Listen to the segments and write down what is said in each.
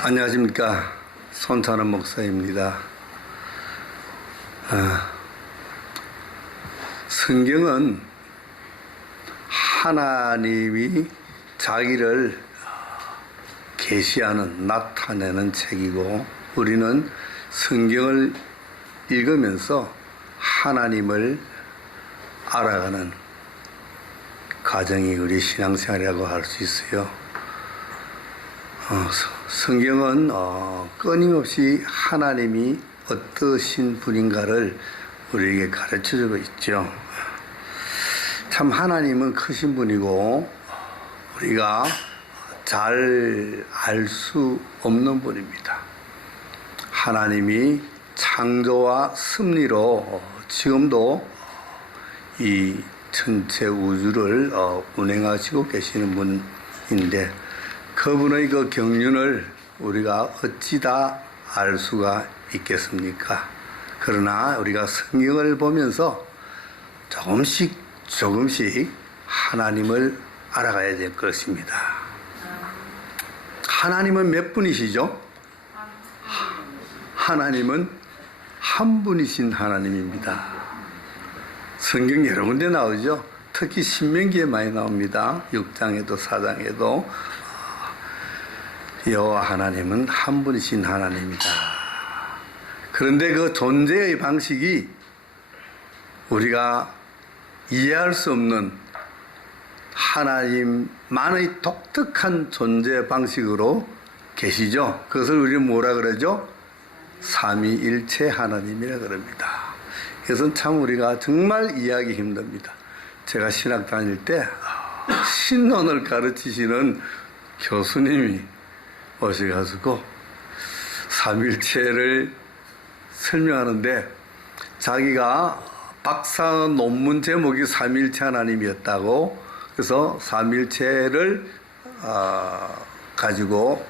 안녕하십니까. 손찬원 목사입니다. 성경은 하나님이 자기를 계시하는, 나타내는 책이고, 우리는 성경을 읽으면서 하나님을 알아가는 과정이 우리 신앙생활이라고 할 수 있어요. 성경은 끊임없이 하나님이 어떠신 분인가를 우리에게 가르쳐주고 있죠. 참 하나님은 크신 분이고 우리가 잘 알 수 없는 분입니다. 하나님이 창조와 섭리로 지금도 이 전체 우주를 운행하시고 계시는 분인데, 그분의 그 경륜을 우리가 어찌 다 알 수가 있겠습니까? 그러나 우리가 성경을 보면서 조금씩 하나님을 알아가야 될 것입니다. 하나님은 몇 분이시죠? 하나님은 한 분이신 하나님입니다. 성경 여러 군데 나오죠. 특히 신명기에 많이 나옵니다. 6장에도 4장에도 여호와 하나님은 한 분이신 하나님이다. 그런데 그 존재의 방식이 우리가 이해할 수 없는 하나님만의 독특한 존재 방식으로 계시죠. 그것을 우리는 뭐라 그러죠? 삼위일체 하나님이라 그럽니다. 그것은 참 우리가 정말 이해하기 힘듭니다. 제가 신학 다닐 때 신론을 가르치시는 교수님이 오셔가지고 삼위일체를 설명하는데, 자기가 박사 논문 제목이 삼위일체 하나님이었다고, 그래서 삼위일체를 가지고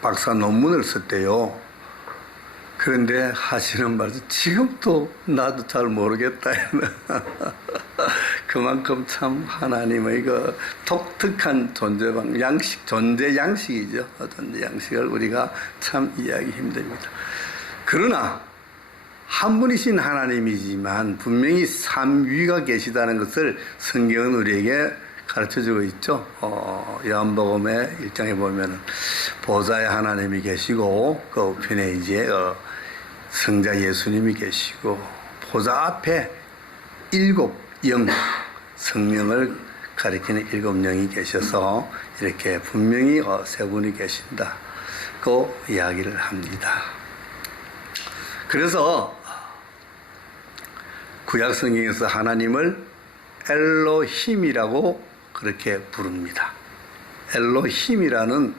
박사 논문을 썼대요. 그런데 하시는 말도 지금도 나도 잘 모르겠다. 그만큼 참 하나님의 그 독특한 존재 양식이죠. 존재 양식을 우리가 참 이해하기 힘듭니다. 그러나 한 분이신 하나님이지만 분명히 삼위가 계시다는 것을 성경은 우리에게 가르쳐주고 있죠. 요한복음의 1장에 보면은 보좌에 하나님이 계시고, 그 우편에 이제 성자 예수님이 계시고, 보좌 앞에 7 영, 성령을 가리키는 7 영이 계셔서 이렇게 분명히 세 분이 계신다고 이야기를 합니다. 그래서 구약 성경에서 하나님을 엘로힘이라고 그렇게 부릅니다. 엘로힘이라는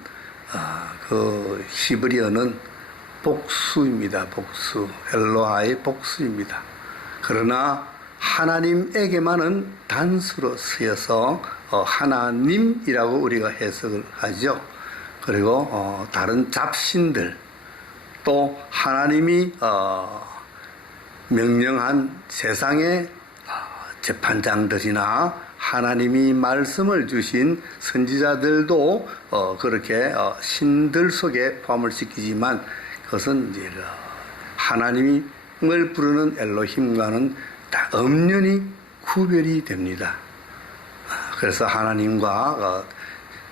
그 히브리어는 복수입니다. 복수. 엘로하의 복수입니다. 그러나 하나님에게만은 단수로 쓰여서 하나님이라고 우리가 해석을 하죠. 그리고 다른 잡신들, 또 하나님이 명령한 세상의 재판장들이나 하나님이 말씀을 주신 선지자들도 그렇게 신들 속에 포함을 시키지만, 그것은 이제 하나님을 부르는 엘로힘과는 다 엄연히 구별이 됩니다. 그래서 하나님과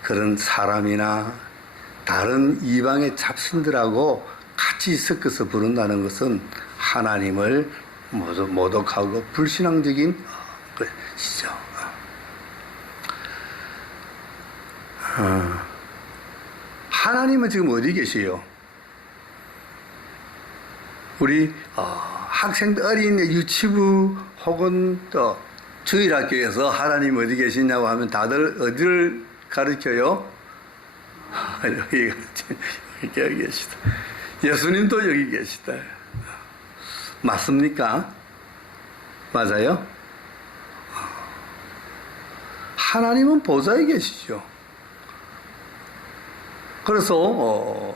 그런 사람이나 다른 이방의 잡신들하고 같이 섞어서 부른다는 것은 하나님을 모독하고 불신앙적인 것이죠. 하나님은 지금 어디 계세요? 우리 학생들, 어린 유치부 혹은 또 주일학교에서 하나님 어디 계시냐고 하면 다들 어디를 가르쳐요? 여기 계시다. 예수님도 여기 계시다. 맞습니까? 맞아요? 하나님은 보좌에 계시죠. 그래서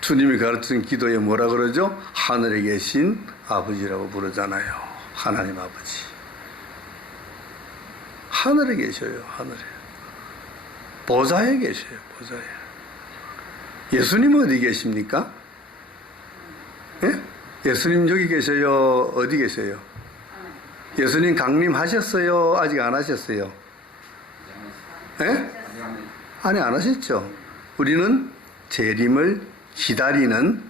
주님이 가르친 기도에 뭐라 그러죠? 하늘에 계신 아버지라고 부르잖아요. 하나님 아버지. 하늘에 계셔요. 하늘에. 보좌에 계셔요. 보좌에. 예수님은 어디 계십니까? 예? 예수님 여기 계셔요? 어디 계세요? 예수님 강림하셨어요? 아직 안 하셨어요? 예? 아니, 안 하셨죠? 우리는 재림을 기다리는,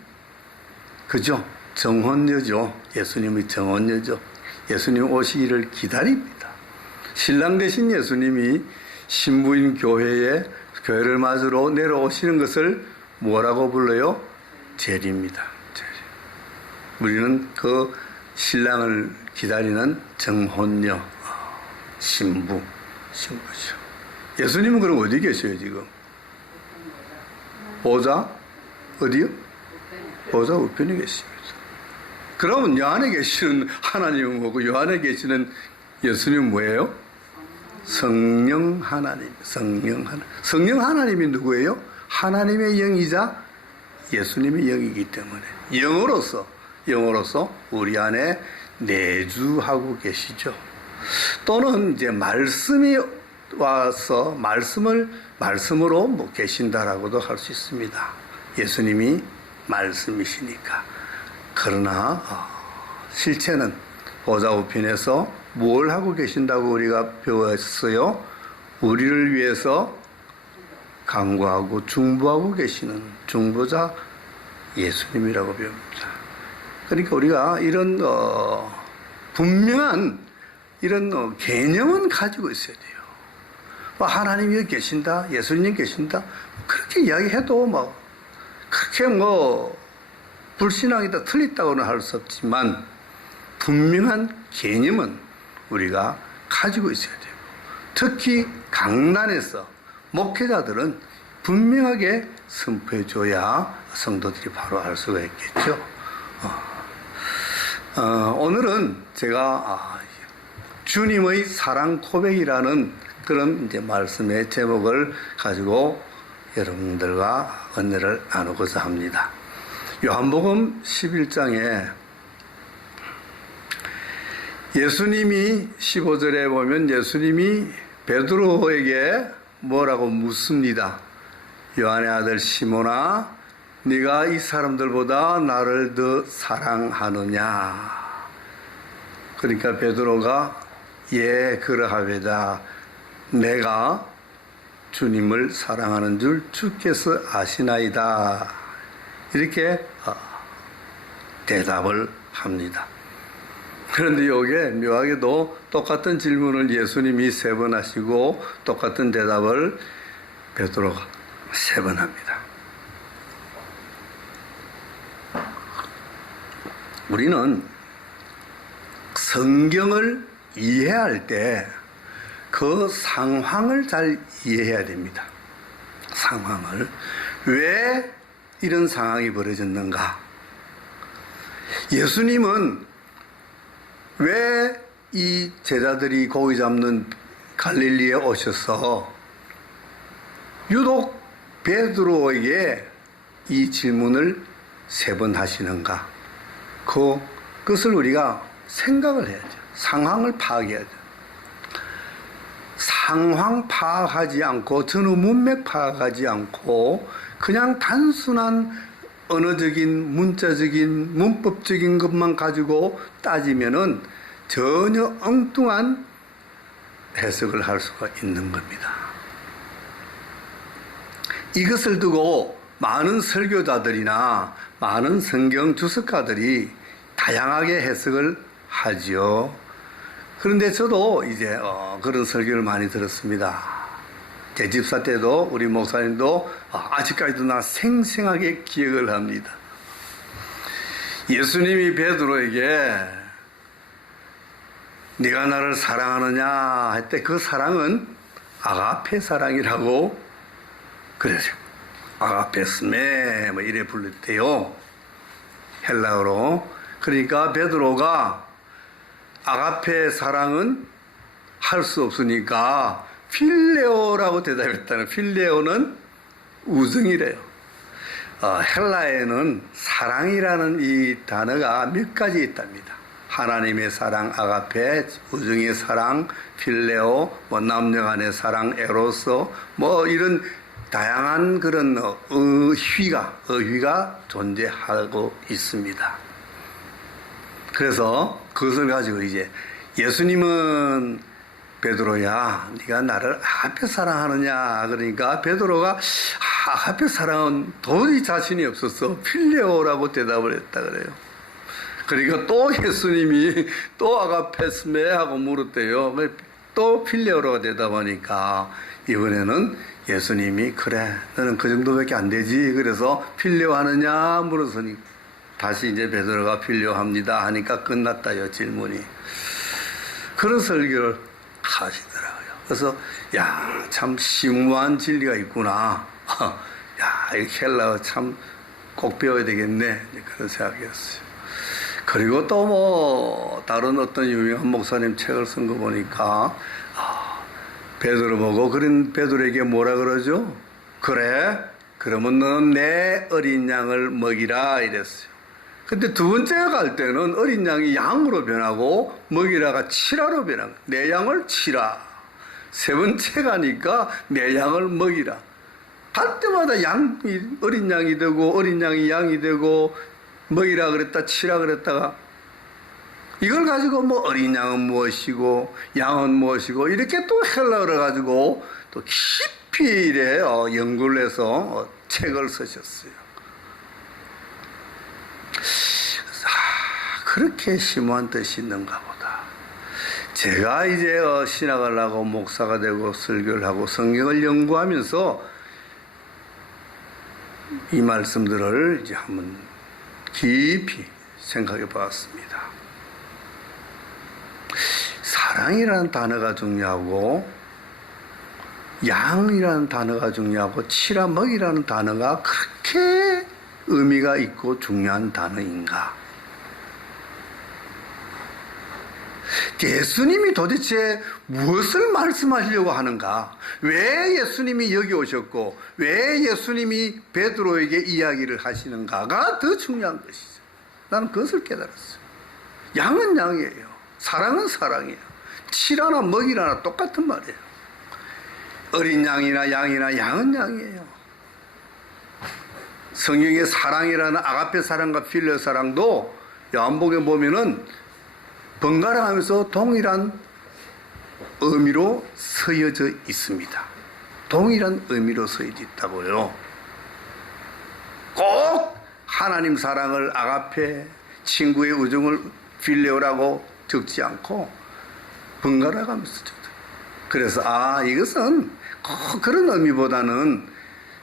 그죠? 정혼녀죠. 예수님의 정혼녀죠. 예수님 오시기를 기다립니다. 신랑 되신 예수님이 신부인 교회를 맞으러 내려오시는 것을 뭐라고 불러요? 재림입니다. 재림. 우리는 그 신랑을 기다리는 정혼녀, 신부죠. 예수님은 그럼 어디 계셔요, 지금? 보좌? 어디요? 보좌 우편에 계십니다. 그러면 요 안에 계시는 하나님은 뭐고, 요 안에 계시는 예수님은 뭐예요? 성령 하나님. 성령 하나님이 누구예요? 하나님의 영이자 예수님의 영이기 때문에 영으로서 우리 안에 내주하고 계시죠. 또는 이제 말씀이 와서 말씀으로 뭐 계신다라고도 할 수 있습니다. 예수님이 말씀이시니까. 그러나 실체는 보좌 우편에서 뭘 하고 계신다고 우리가 배웠어요? 우리를 위해서 간구하고 중보하고 계시는 중보자 예수님이라고 배웁니다. 그러니까 우리가 이런 분명한 이런 개념은 가지고 있어야 돼요. 하나님이 여기 계신다, 예수님 계신다, 그렇게 이야기해도 그렇게 불신앙이다, 틀렸다고는 할 수 없지만 분명한 개념은 우리가 가지고 있어야 돼요. 특히 강단에서 목회자들은 분명하게 선포해줘야 성도들이 바로 알 수가 있겠죠. 오늘은 제가 주님의 사랑 고백이라는 그런 이제 말씀의 제목을 가지고 여러분들과 은혜를 나누고자 합니다. 요한복음 11장에 예수님이 15절에 보면 예수님이 베드로에게 뭐라고 묻습니다. 요한의 아들 시몬아, 네가 이 사람들보다 나를 더 사랑하느냐? 그러니까 베드로가 예, 그러하외다. 내가 주님을 사랑하는 줄 주께서 아시나이다. 이렇게 대답을 합니다. 그런데 이게 묘하게도 똑같은 질문을 예수님이 3번 하시고 똑같은 대답을 베드로가 3번 합니다. 우리는 성경을 이해할 때 그 상황을 잘 이해해야 됩니다. 상황을. 왜 이런 상황이 벌어졌는가? 예수님은 왜 이 제자들이 고기 잡는 갈릴리에 오셔서 유독 베드로에게 이 질문을 3번 하시는가? 그것을 우리가 생각을 해야죠. 상황을 파악해야죠. 상황 파악하지 않고 전후 문맥 파악하지 않고 그냥 단순한 언어적인 문자적인 문법적인 것만 가지고 따지면은 전혀 엉뚱한 해석을 할 수가 있는 겁니다. 이것을 두고 많은 설교자들이나 많은 성경 주석가들이 다양하게 해석을 하죠. 그런데 저도 이제 그런 설교를 많이 들었습니다. 제 집사 때도 우리 목사님도 아직까지도 나 생생하게 기억을 합니다. 예수님이 베드로에게 네가 나를 사랑하느냐 할 때 그 사랑은 아가페 사랑이라고 그랬어요. 아가페스메 이래 불렀대요. 헬라어로. 그러니까 베드로가 아가페 사랑은 할 수 없으니까 필레오라고 대답했다는. 필레오는 우정이래요. 헬라에는 사랑이라는 이 단어가 몇 가지 있답니다. 하나님의 사랑 아가페, 우정의 사랑 필레오, 남녀간의 사랑 에로스, 이런 다양한 그런 어휘가 존재하고 있습니다. 그래서 그것을 가지고 이제 예수님은 베드로야, 네가 나를 아가페 사랑하느냐? 그러니까 베드로가 아가페 사랑은 도저히 자신이 없었어. 필레오라고 대답을 했다 그래요. 그러니까 또 예수님이 또 아가페스메 하고 물었대요. 또 필레오라고 대답하니까 이번에는 예수님이 그래, 너는 그 정도밖에 안 되지. 그래서 필레오 하느냐 물었으니 다시 이제 베드로가 필레오 합니다 하니까 끝났다요, 질문이. 그런 설교를 하시더라고요. 그래서 야, 참 심오한 진리가 있구나. 야, 이 헬라어 참 꼭 배워야 되겠네. 그런 생각이었어요. 그리고 또 뭐 다른 어떤 유명한 목사님 책을 쓴 거 보니까 베드로 보고 그런 베드로에게 뭐라 그러죠? 그래, 그러면 너는 내 어린 양을 먹이라 이랬어요. 근데 두 번째 갈 때는 어린 양이 양으로 변하고 먹이라가 치라로 변한 거예요. 내 양을 치라. 세 번째 가니까 내 양을 먹이라. 갈 때마다 양이 어린 양이 되고 어린 양이 양이 되고 먹이라 그랬다 치라 그랬다가 이걸 가지고 뭐 어린 양은 무엇이고 양은 무엇이고 이렇게 또 헬라어를 가지고 또 깊이 이래 연구를 해서 책을 쓰셨어요. 그렇게 심오한 뜻이 있는가 보다. 제가 이제 신학을 하고 목사가 되고 설교를 하고 성경을 연구하면서 이 말씀들을 이제 한번 깊이 생각해 봤습니다. 사랑이라는 단어가 중요하고 양이라는 단어가 중요하고 치라 먹이라는 단어가 그렇게 의미가 있고 중요한 단어인가? 예수님이 도대체 무엇을 말씀하시려고 하는가? 왜 예수님이 여기 오셨고 왜 예수님이 베드로에게 이야기를 하시는가가 더 중요한 것이죠. 나는 그것을 깨달았어요. 양은 양이에요. 사랑은 사랑이에요. 치라나 먹이라나 똑같은 말이에요. 어린 양이나 양이나 양은 양이에요. 성경의 사랑이라는 아가페 사랑과 필레오 사랑도 요한복음에 보면은 번갈아 가면서 동일한 의미로 서여져 있습니다. 동일한 의미로 서여져 있다고요. 꼭 하나님 사랑을 아가페, 친구의 우정을 필레오라고 적지 않고 번갈아 가면서 적다. 그래서 이것은 꼭 그런 의미보다는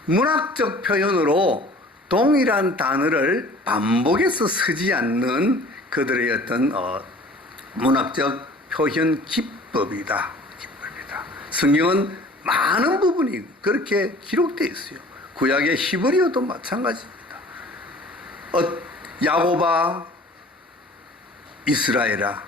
문학적 표현으로 동일한 단어를 반복해서 쓰지 않는 그들의 어떤 문학적 표현 기법이다. 성경은 많은 부분이 그렇게 기록되어 있어요. 구약의 히브리어도 마찬가지입니다. 야곱아, 이스라엘아.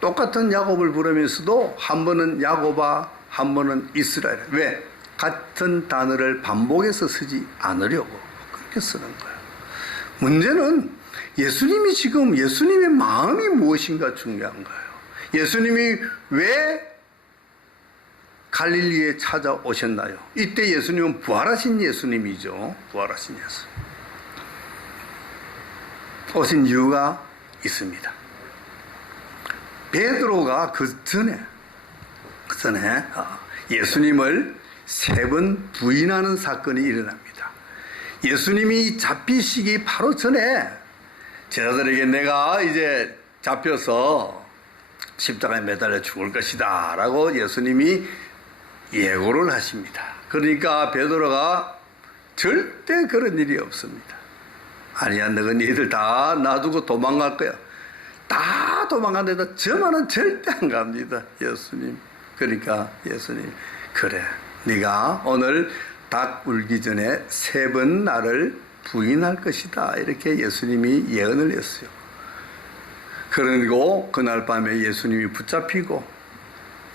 똑같은 야곱을 부르면서도 한 번은 야곱아, 한 번은 이스라엘아. 왜? 같은 단어를 반복해서 쓰지 않으려고 그렇게 쓰는 거예요. 문제는 예수님이 지금 예수님의 마음이 무엇인가 중요한 거예요. 예수님이 왜 갈릴리에 찾아오셨나요? 이때 예수님은 부활하신 예수님이죠. 부활하신 예수. 오신 이유가 있습니다. 베드로가 그 전에 예수님을 3번 부인하는 사건이 일어납니다. 예수님이 잡히시기 바로 전에 제자들에게 내가 이제 잡혀서 십자가에 매달려 죽을 것이다 라고 예수님이 예고를 하십니다. 그러니까 베드로가 절대 그런 일이 없습니다. 아니야, 너가 니들 다 놔두고 도망갈 거야. 다 도망간데도 저만은 절대 안 갑니다. 예수님. 그러니까 예수님, 그래, 네가 오늘 닭 울기 전에 3번 나를 부인할 것이다. 이렇게 예수님이 예언을 했어요. 그리고 그날 밤에 예수님이 붙잡히고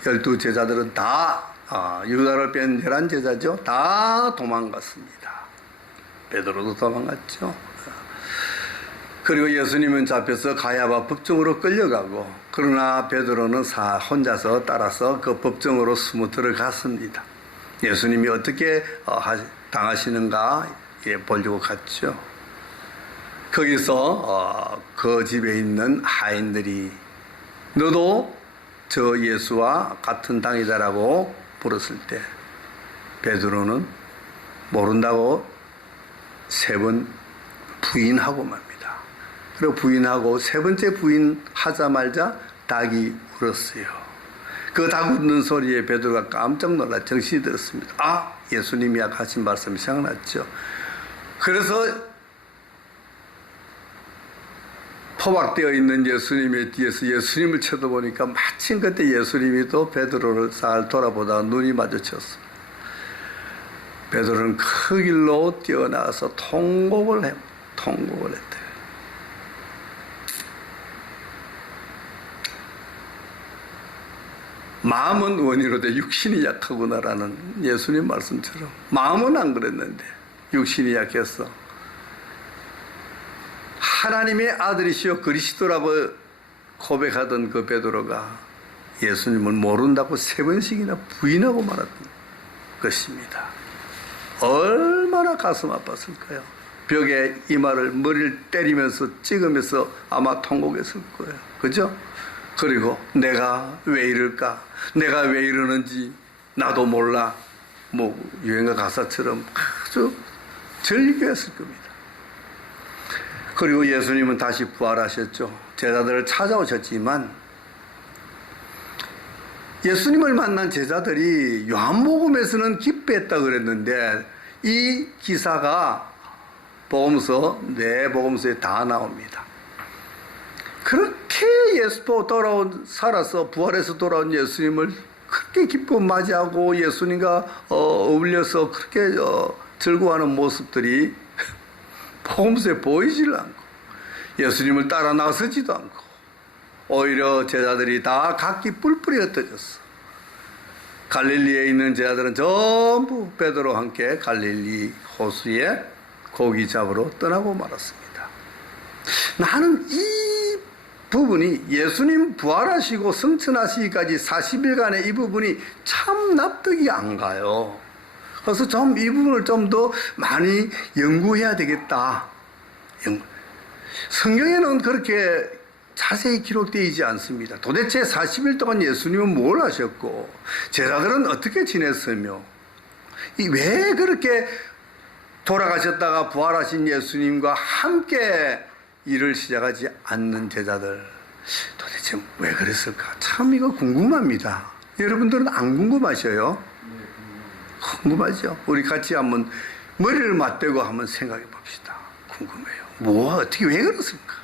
12 제자들은 다 유다를 뺀 11제자죠. 다 도망갔습니다. 베드로도 도망갔죠. 그리고 예수님은 잡혀서 가야바 법정으로 끌려가고 그러나 베드로는 혼자서 따라서 그 법정으로 숨어 들어갔습니다. 예수님이 어떻게 당하시는가 보려고 갔죠. 거기서 그 집에 있는 하인들이 너도 저 예수와 같은 당이다라고 물었을 때 베드로는 모른다고 3번 부인하고 맙니다. 그리고 부인하고 3번째 부인하자마자 닭이 울었어요. 그 닭 웃는 소리에 베드로가 깜짝 놀라 정신이 들었습니다. 아, 예수님이 아까 하신 말씀이 생각났죠. 그래서 포박되어 있는 예수님의 뒤에서 예수님을 쳐다보니까 마침 그때 예수님이 또 베드로를 잘 돌아보다가 눈이 마주쳤습니다. 베드로는 그 길로 뛰어나가서 통곡을 했대요. 마음은 원이로되 육신이 약하구나라는 예수님 말씀처럼 마음은 안 그랬는데 육신이 약했어. 하나님의 아들이시여 그리스도라고 고백하던 그 베드로가 예수님을 모른다고 3번씩이나 부인하고 말았던 것입니다. 얼마나 가슴 아팠을까요? 벽에 이마를 머리를 때리면서 찍으면서 아마 통곡했을 거예요. 그죠? 그리고 내가 왜 이럴까? 내가 왜 이러는지 나도 몰라. 뭐 유행가 가사처럼 아주 절규했을 겁니다. 그리고 예수님은 다시 부활하셨죠. 제자들을 찾아오셨지만 예수님을 만난 제자들이 요한복음에서는 기뻐했다 그랬는데 이 기사가 복음서, 네 복음서에 다 나옵니다. 그렇게 살아서 부활해서 돌아온 예수님을 그렇게 기뻐 맞이하고 예수님과 어울려서 그렇게 즐거워하는 모습들이 복음서에 보이질 않고 예수님을 따라 나서지도 않고 오히려 제자들이 다 각기 뿔뿔이 흩어졌어. 갈릴리에 있는 제자들은 전부 베드로와 함께 갈릴리 호수에 고기 잡으러 떠나고 말았습니다. 나는 이 부분이 예수님 부활하시고 승천하시기까지 40일간의 이 부분이 참 납득이 안 가요. 그래서 좀 이 부분을 좀 더 많이 연구해야 되겠다. 성경에는 그렇게 자세히 기록되어 있지 않습니다. 도대체 40일 동안 예수님은 뭘 하셨고 제자들은 어떻게 지냈으며 왜 그렇게 돌아가셨다가 부활하신 예수님과 함께 일을 시작하지 않는 제자들 도대체 왜 그랬을까? 참 이거 궁금합니다. 여러분들은 안 궁금하셔요? 궁금하죠? 우리 같이 한번 머리를 맞대고 한번 생각해 봅시다. 궁금해요. 어떻게 왜 그랬을까?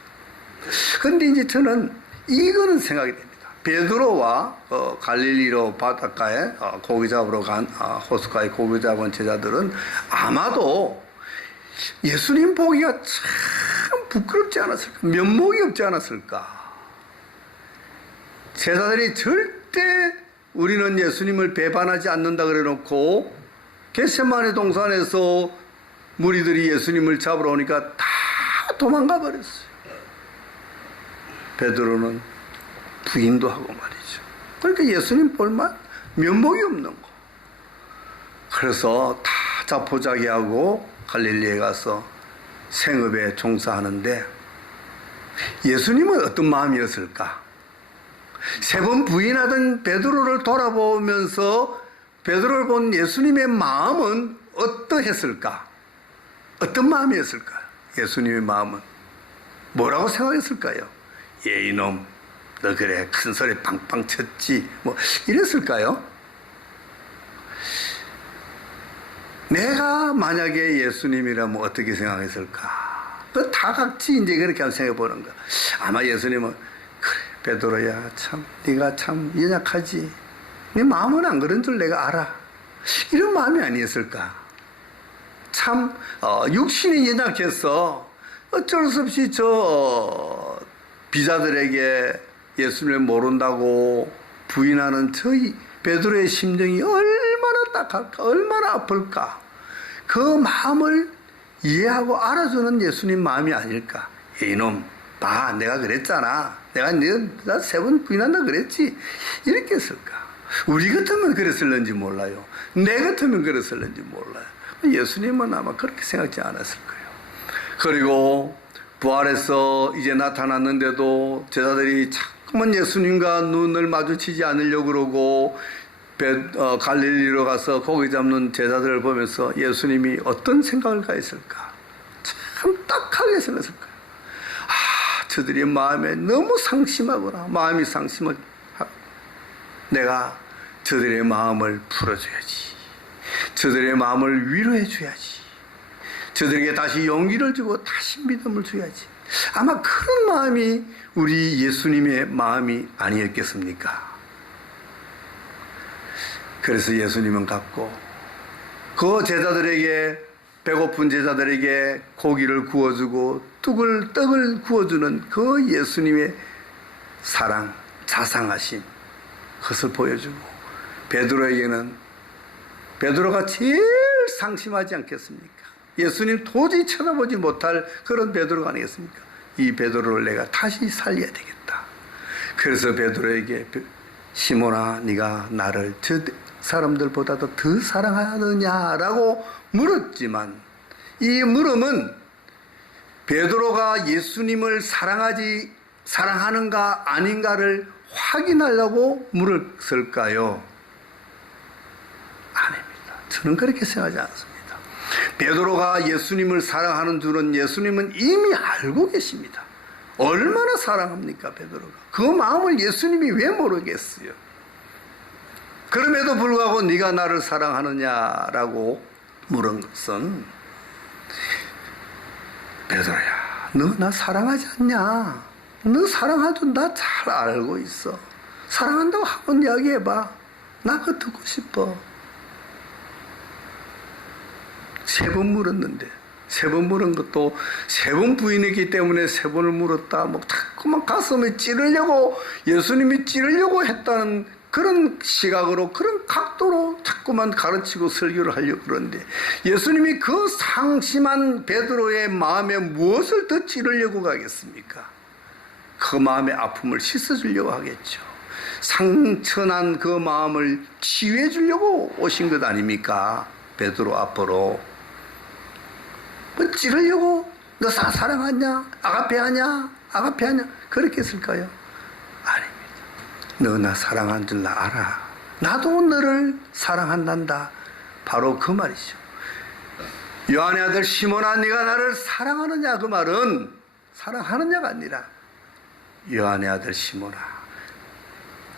그런데 이제 저는 이거는 생각이 됩니다. 베드로와 갈릴리로 바닷가에 고기 잡으러 간 호숫가에 고기 잡은 제자들은 아마도 예수님 보기가 참 부끄럽지 않았을까? 면목이 없지 않았을까? 제자들이 절대 우리는 예수님을 배반하지 않는다 그래 놓고 겟세마네 동산에서 무리들이 예수님을 잡으러 오니까 다 도망가 버렸어요. 베드로는 부인도 하고 말이죠. 그러니까 예수님 볼만 면목이 없는 거. 그래서 다 자포자기하고 갈릴리에 가서 생업에 종사하는데 예수님은 어떤 마음이었을까? 3번 부인하던 베드로를 돌아보면서 베드로를 본 예수님의 마음은 어떠했을까? 어떤 마음이었을까? 예수님의 마음은 뭐라고 생각했을까요? 이놈 너 그래 큰 소리 빵빵 쳤지 뭐 이랬을까요? 내가 만약에 예수님이라면 어떻게 생각했을까? 그 다 각지 이제 그렇게 한번 생각해 보는 거. 아마 예수님은 그래 베드로야 참 네가 참 연약하지. 네 마음은 안 그런 줄 내가 알아. 이런 마음이 아니었을까? 참 육신이 연약해서 어쩔 수 없이 비자들에게 예수님을 모른다고 부인하는 저희 베드로의 심정이 얼마나 딱할까, 얼마나 아플까. 그 마음을 이해하고 알아주는 예수님 마음이 아닐까. 이놈 봐 내가 그랬잖아. 내가 3번 부인한다 그랬지. 이렇게 했을까. 우리 같으면 그랬을는지 몰라요. 내 같으면 그랬을는지 몰라요. 예수님은 아마 그렇게 생각지 않았을 거예요. 그리고 부활해서 이제 나타났는데도 제자들이 자꾸만 예수님과 눈을 마주치지 않으려고 그러고 갈릴리로 가서 고기 잡는 제자들을 보면서 예수님이 어떤 생각을 가했을까? 참 딱하게 생각했을 거예요. 저들의 마음에 너무 상심하구나. 마음이 상심을 하고 내가 저들의 마음을 풀어줘야지. 저들의 마음을 위로해줘야지. 저들에게 다시 용기를 주고 다시 믿음을 줘야지. 아마 그런 마음이 우리 예수님의 마음이 아니었겠습니까? 그래서 예수님은 갔고 그 제자들에게, 배고픈 제자들에게 고기를 구워주고 떡을 구워주는 그 예수님의 사랑, 자상하심, 그것을 보여주고, 베드로에게는 베드로가 제일 상심하지 않겠습니까? 예수님 도저히 쳐다보지 못할 그런 베드로가 아니겠습니까? 이 베드로를 내가 다시 살려야 되겠다. 그래서 베드로에게 시몬아, 네가 나를 저 사람들보다도 더 사랑하느냐라고 물었지만, 이 물음은 베드로가 예수님을 사랑하는가 아닌가를 확인하려고 물었을까요? 아닙니다. 저는 그렇게 생각하지 않습니다. 베드로가 예수님을 사랑하는 줄은 예수님은 이미 알고 계십니다. 얼마나 사랑합니까, 베드로가? 그 마음을 예수님이 왜 모르겠어요? 그럼에도 불구하고 네가 나를 사랑하느냐라고 물은 것은, 베드로야, 너 나 사랑하지 않냐? 너 사랑하는 줄 나 잘 알고 있어. 사랑한다고 한번 이야기해봐. 나 그거 듣고 싶어. 3번 물었는데, 3번 물은 것도 3번 부인이기 때문에 3번을 물었다. 뭐 자꾸만 가슴에 찌르려고, 예수님이 찌르려고 했다는 그런 시각으로, 그런 각도로 자꾸만 가르치고 설교를 하려고 그러는데, 예수님이 그 상심한 베드로의 마음에 무엇을 더 찌르려고 가겠습니까? 그 마음의 아픔을 씻어주려고 하겠죠. 상처난 그 마음을 치유해 주려고 오신 것 아닙니까? 베드로 앞으로. 뭐 찌르려고? 너 사랑하냐? 아가페하냐? 아가페하냐? 그렇게 했을까요? 아닙니다. 너 나 사랑한 줄 나 알아. 나도 너를 사랑한단다. 바로 그 말이죠. 요한의 아들 시몬아, 네가 나를 사랑하느냐? 그 말은 사랑하느냐가 아니라, 요한의 아들 시몬아,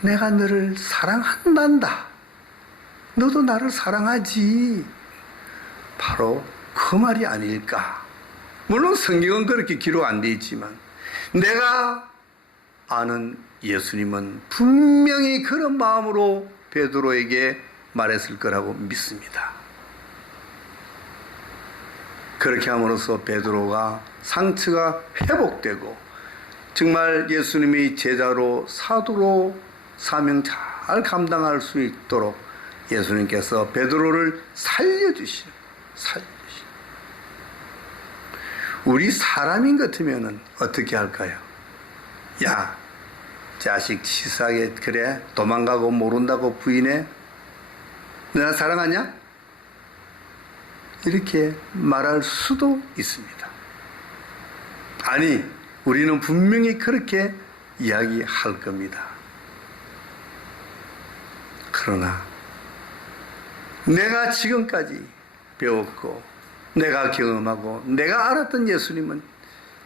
내가 너를 사랑한단다. 너도 나를 사랑하지. 바로 그 말이 아닐까. 물론 성경은 그렇게 기록 안 돼 있지만, 내가 아는 예수님은 분명히 그런 마음으로 베드로에게 말했을 거라고 믿습니다. 그렇게 함으로써 베드로가 상처가 회복되고, 정말 예수님의 제자로, 사도로 사명 잘 감당할 수 있도록 예수님께서 베드로를 살려주시는. 우리 사람인 같으면 어떻게 할까요? 야, 자식 치사하게 그래? 도망가고 모른다고 부인해? 너 나 사랑하냐? 이렇게 말할 수도 있습니다. 아니, 우리는 분명히 그렇게 이야기할 겁니다. 그러나 내가 지금까지 배웠고 내가 경험하고 내가 알았던 예수님은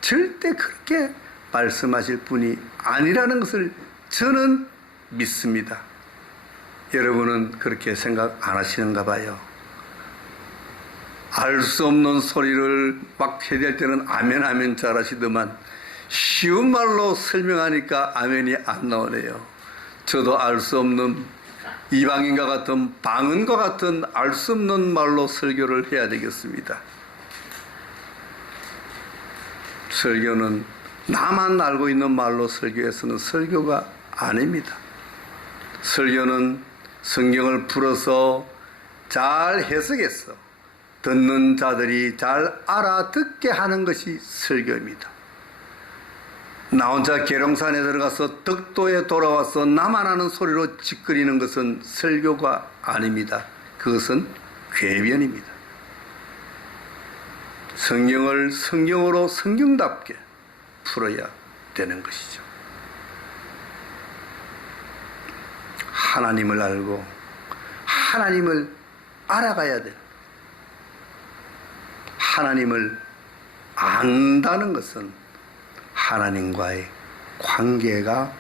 절대 그렇게 말씀하실 분이 아니라는 것을 저는 믿습니다. 여러분은 그렇게 생각 안 하시는가 봐요. 알 수 없는 소리를 막 해야 될 때는 아멘 아멘 잘하시더만, 쉬운 말로 설명하니까 아멘이 안 나오네요. 저도 알 수 없는, 이방인과 같은, 방언과 같은 알 수 없는 말로 설교를 해야 되겠습니다. 설교는 나만 알고 있는 말로 설교해서는 설교가 아닙니다. 설교는 성경을 풀어서 잘 해석해서 듣는 자들이 잘 알아듣게 하는 것이 설교입니다. 나 혼자 계룡산에 들어가서 덕도에 돌아와서 나만 하는 소리로 짓거리는 것은 설교가 아닙니다. 그것은 궤변입니다. 성경을 성경으로 성경답게 풀어야 되는 것이죠. 하나님을 알고 하나님을 알아가야 돼요. 하나님을 안다는 것은 하나님과의 관계가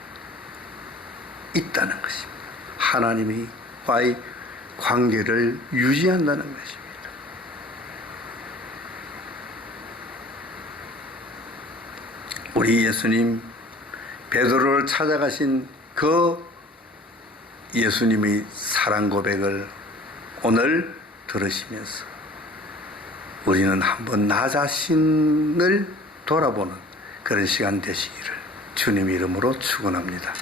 있다는 것입니다. 하나님과의 관계를 유지한다는 것입니다. 우리 예수님 베드로를 찾아가신 그 예수님의 사랑 고백을 오늘 들으시면서 우리는 한번 나 자신을 돌아보는 그런 시간 되시기를 주님 이름으로 축원합니다.